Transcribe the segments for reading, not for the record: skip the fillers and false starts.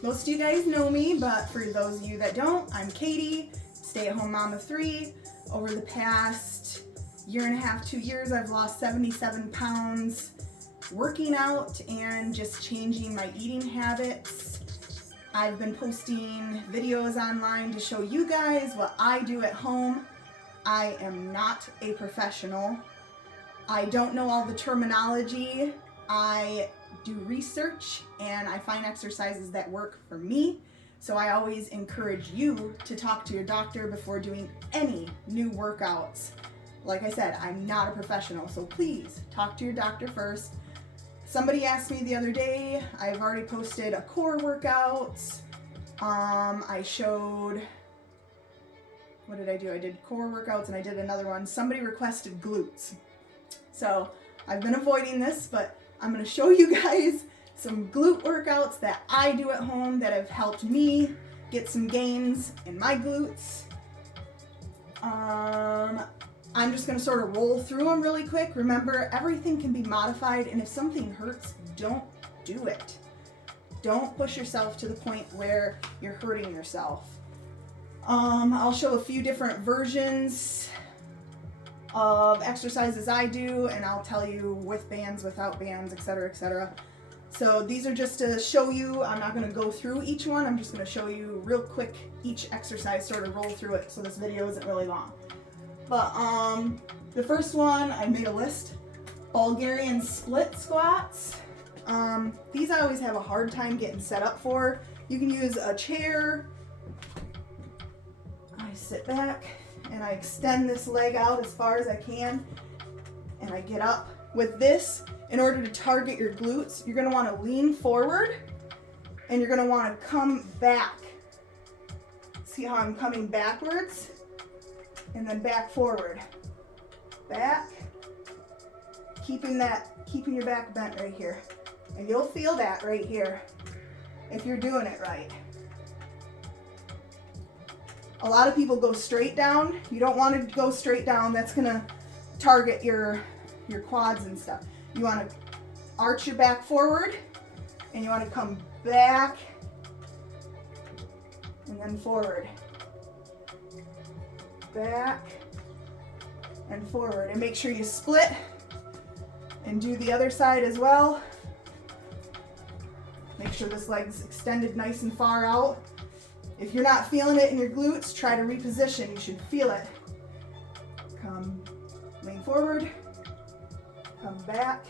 Most of you guys know me, but for those of you that don't, I'm Katie, stay-at-home mom of 3. Over the past year and a half, 2 years, I've lost 77 pounds working out and just changing my eating habits. I've been posting videos online to show you guys what I do at home. I am not a professional. I don't know all the terminology. I do research and I find exercises that work for me. So I always encourage you to talk to your doctor before doing any new workouts. Like I said, I'm not a professional, so please talk to your doctor first. Somebody asked me the other day, I've already posted a core workout. I showed, what did I do? I did core workouts and I did another one. Somebody requested glutes. So I've been avoiding this, but I'm going to show you guys some glute workouts that I do at home that have helped me get some gains in my glutes. I'm just going to sort of roll through them really quick. Remember, everything can be modified, and if something hurts, don't do it. Don't push yourself to the point where you're hurting yourself. I'll show a few different versions of exercises I do, and I'll tell you with bands, without bands, etc., etc. So these are just to show you. I'm not going to go through each one. I'm just going to show you real quick each exercise, sort of roll through it so this video isn't really long. But the first one, I made a list. Bulgarian split squats. These I always have a hard time getting set up for. You can use a chair. I sit back and I extend this leg out as far as I can, and I get up. With this, in order to target your glutes, you're going to want to lean forward and you're going to want to come back. See how I'm coming backwards and then back forward. Back, keeping your back bent right here. And you'll feel that right here if you're doing it right. A lot of people go straight down. You don't want to go straight down. That's going to target your quads and stuff. You want to arch your back forward and you want to come back and then forward. Back and forward. And make sure you split and do the other side as well. Make sure this leg's extended nice and far out. If you're not feeling it in your glutes, try to reposition. You should feel it. Come, lean forward, come back.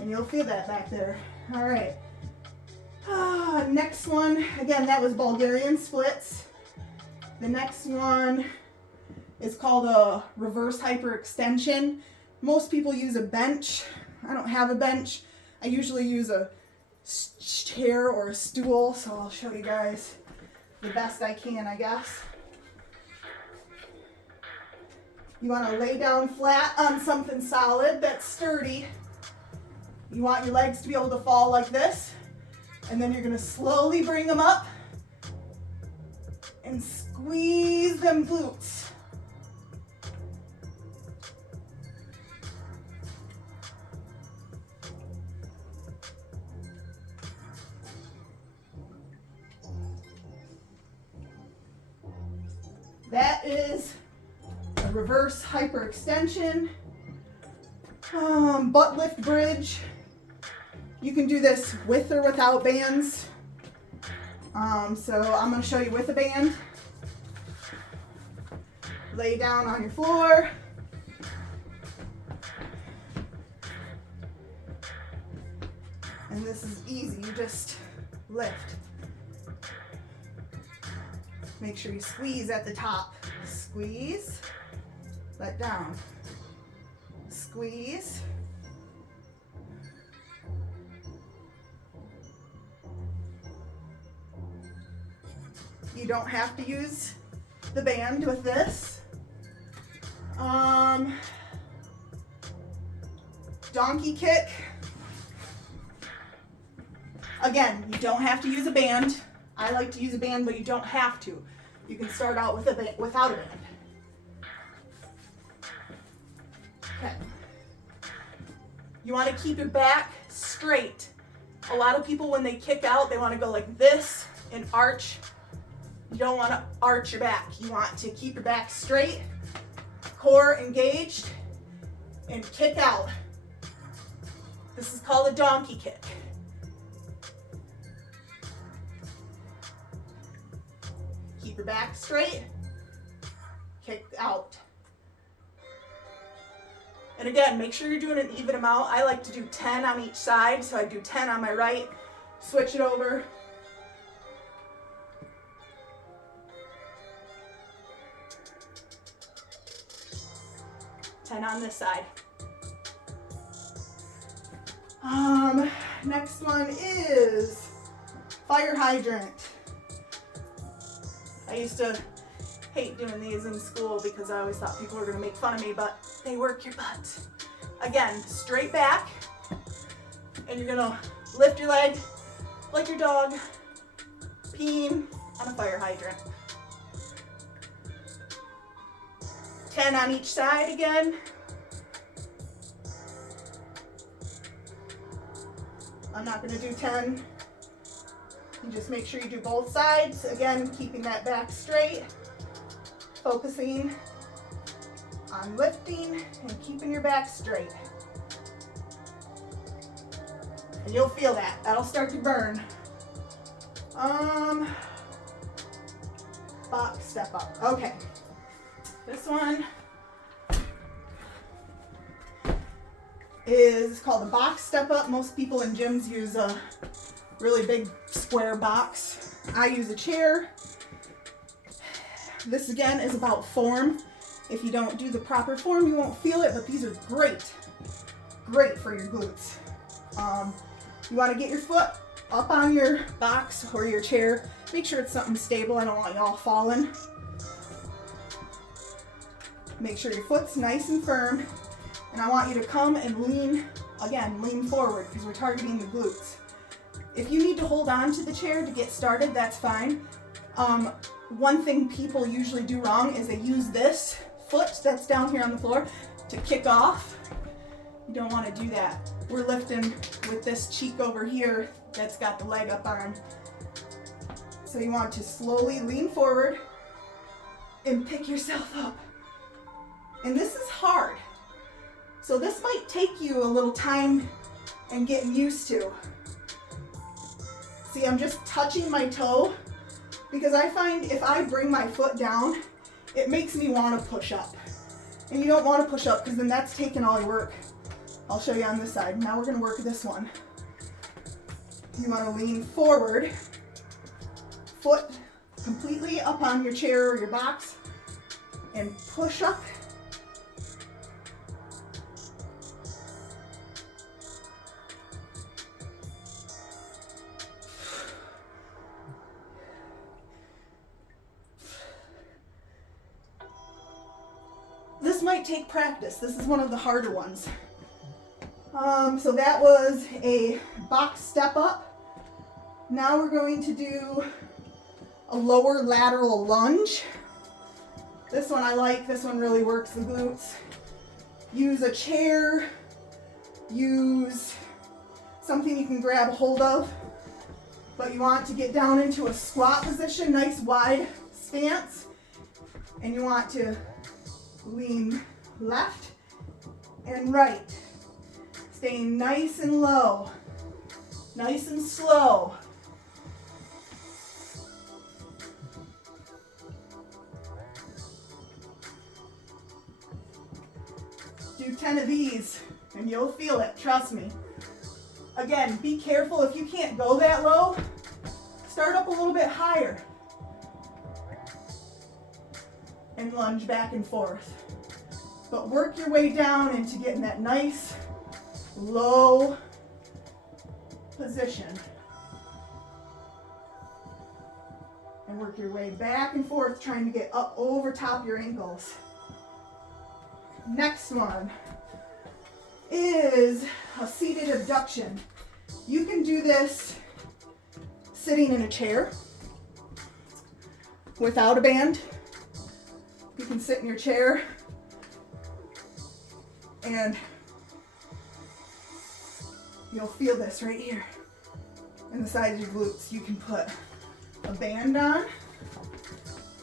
And you'll feel that back there. All right. Next one, again, that was Bulgarian splits. The next one is called a reverse hyperextension. Most people use a bench. I don't have a bench. I usually use a chair or a stool, so I'll show you guys the best I can, I guess. You want to lay down flat on something solid that's sturdy. You want your legs to be able to fall like this, and then you're going to slowly bring them up and squeeze them glutes. That is a reverse hyperextension. Butt lift bridge. You can do this with or without bands. So I'm going to show you with a band. Lay down on your floor. And this is easy. You just lift. Make sure you squeeze at the top. Squeeze, let down. Squeeze. You don't have to use the band with this. Donkey kick. Again, you don't have to use a band. I like to use a band, but you don't have to. You can start out with without a band. Okay. You want to keep your back straight. A lot of people, when they kick out, they want to go like this and arch. You don't want to arch your back. You want to keep your back straight, core engaged, and kick out. This is called a donkey kick. Keep your back straight, kick out. And again, make sure you're doing an even amount. I like to do 10 on each side, so I do 10 on my right, switch it over. On this side. Next one is fire hydrant. I used to hate doing these in school because I always thought people were going to make fun of me, but they work your butt. Again, straight back, and you're going to lift your leg like your dog peeing on a fire hydrant. 10 on each side again. I'm not going to do 10. You just make sure you do both sides. Again, keeping that back straight. Focusing on lifting and keeping your back straight. And you'll feel that. That'll start to burn. Box step up. Okay. This one is called a box step up. Most people in gyms use a really big square box. I use a chair. This again is about form. If you don't do the proper form, you won't feel it, but these are great for your glutes. You want to get your foot up on your box or your chair. Make sure it's something stable. I don't want you all falling. Make sure your foot's nice and firm, and I want you to come and lean forward because we're targeting the glutes. If you need to hold on to the chair to get started, that's fine. One thing people usually do wrong is they use this foot that's down here on the floor to kick off. You don't want to do that. We're lifting with this cheek over here that's got the leg up on. So you want to slowly lean forward and pick yourself up. And this is hard. So this might take you a little time and getting used to. See, I'm just touching my toe because I find if I bring my foot down, it makes me want to push up. And you don't want to push up because then that's taking all your work. I'll show you on this side. Now we're going to work this one. You want to lean forward, foot completely up on your chair or your box, and push up. This might take practice. This is one of the harder ones. So that was a box step up. Now we're going to do a lower lateral lunge. This one I like. This one really works the glutes. Use a chair. Use something you can grab a hold of. But you want to get down into a squat position, nice wide stance. And you want to lean left and right. Staying nice and low, nice and slow. Do 10 of these and you'll feel it, trust me. Again, be careful if you can't go that low, start up a little bit higher and lunge back and forth. But work your way down into getting that nice low position. And work your way back and forth trying to get up over top your ankles. Next one is a seated abduction. You can do this sitting in a chair without a band. You can sit in your chair And you'll feel this right here in the sides of your glutes. You can put a band on,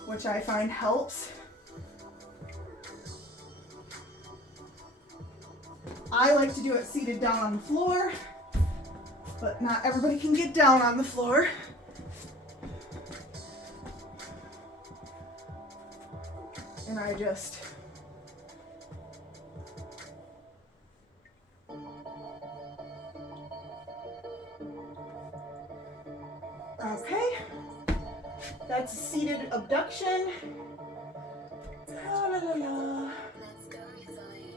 which I find helps. I like to do it seated down on the floor, but not everybody can get down on the floor. And I just okay, that's a seated abduction.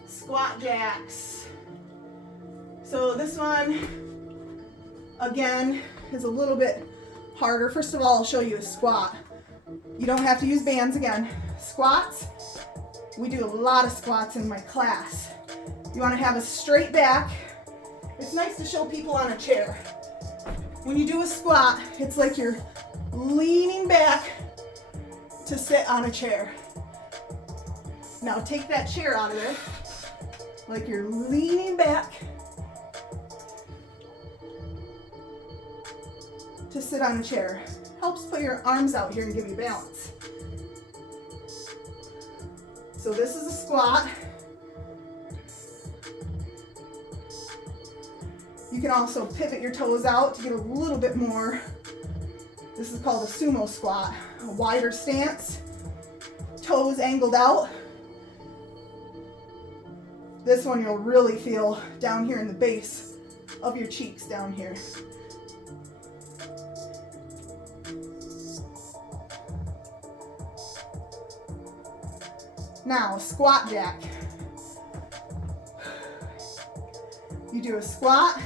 Squat jacks. So this one, again, is a little bit harder. First of all, I'll show you a squat. You don't have to use bands again. Squats, we do a lot of squats in my class. You want to have a straight back. It's nice to show people on a chair. When you do a squat, it's like you're leaning back to sit on a chair. Now take that chair out of there, like you're leaning back to sit on a chair. Helps put your arms out here and give you balance. So this is a squat. You can also pivot your toes out to get a little bit more. This is called a sumo squat. A wider stance, toes angled out. This one you'll really feel down here in the base of your cheeks down here. Now, squat jack. You do a squat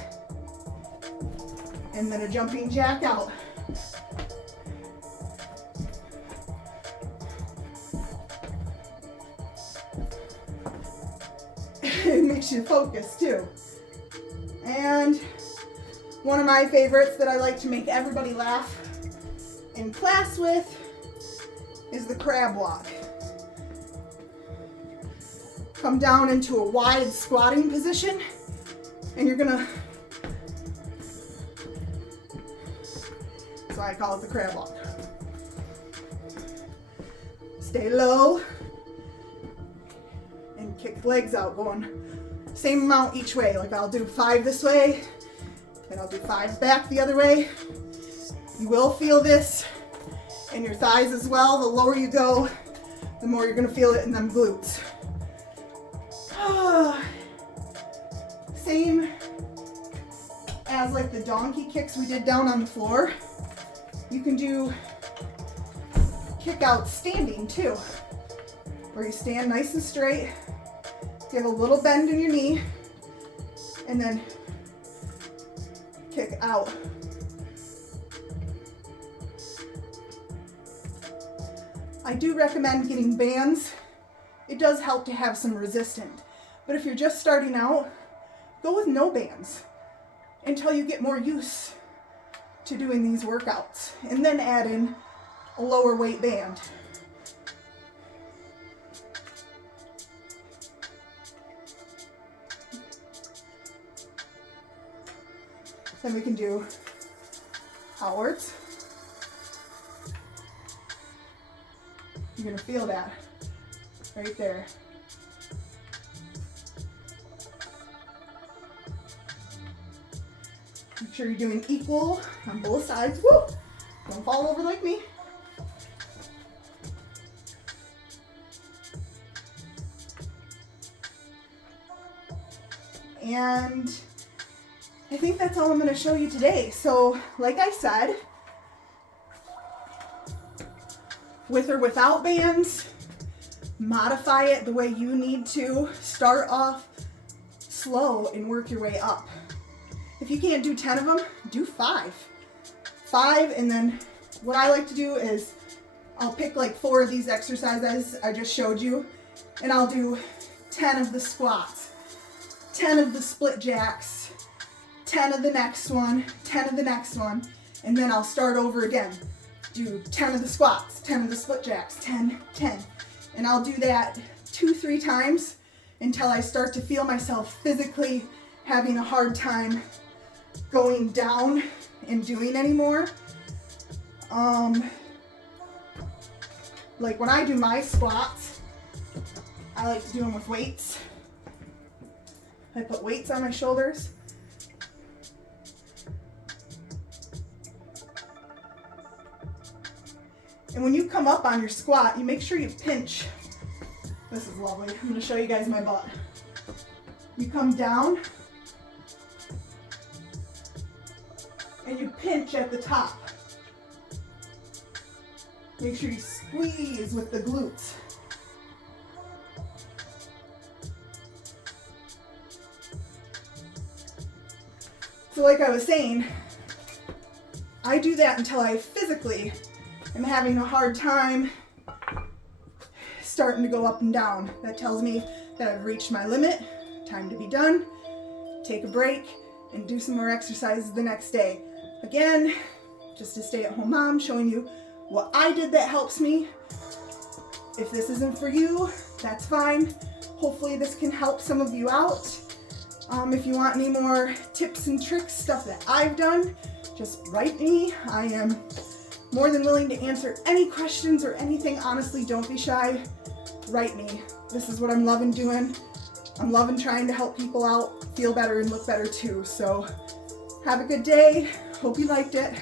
and then a jumping jack out. It makes you focus too. And one of my favorites that I like to make everybody laugh in class with is the crab walk. Come down into a wide squatting position, and you're gonna, that's why I call it the crab walk. Stay low and kick the legs out, going same amount each way. Like I'll do 5 this way, then I'll do 5 back the other way. You will feel this in your thighs as well. The lower you go, the more you're gonna feel it in them glutes. Same as like the donkey kicks we did down on the floor. You can do kick out standing too, where you stand nice and straight, give a little bend in your knee, and then kick out. I do recommend getting bands. It does help to have some resistance. But if you're just starting out, go with no bands until you get more used to doing these workouts, and then add in a lower weight band. Then we can do outwards. You're gonna feel that right there. Make sure you're doing equal on both sides. Woo! Don't fall over like me. And I think that's all I'm going to show you today. So, like I said, with or without bands, modify it the way you need to. Start off slow and work your way up. If you can't do 10 of them, do 5. 5, and then what I like to do is I'll pick like 4 of these exercises I just showed you, and I'll do 10 of the squats, 10 of the split jacks, 10 of the next one, 10 of the next one, and then I'll start over again. Do 10 of the squats, 10 of the split jacks, 10, 10. And I'll do that 2-3 times until I start to feel myself physically having a hard time going down and doing anymore. Like when I do my squats, I like to do them with weights. I put weights on my shoulders. And when you come up on your squat, you make sure you pinch. This is lovely. I'm going to show you guys my butt. You come down and you pinch at the top. Make sure you squeeze with the glutes. So like I was saying, I do that until I physically am having a hard time starting to go up and down. That tells me that I've reached my limit, time to be done, take a break, and do some more exercises the next day. Again, just a stay-at-home mom showing you what I did that helps me. If this isn't for you, that's fine. Hopefully this can help some of you out. If you want any more tips and tricks, stuff that I've done, just write me. I am more than willing to answer any questions or anything. Honestly, don't be shy. Write me. This is what I'm loving doing. I'm loving trying to help people out feel better and look better too. So have a good day. Hope you liked it.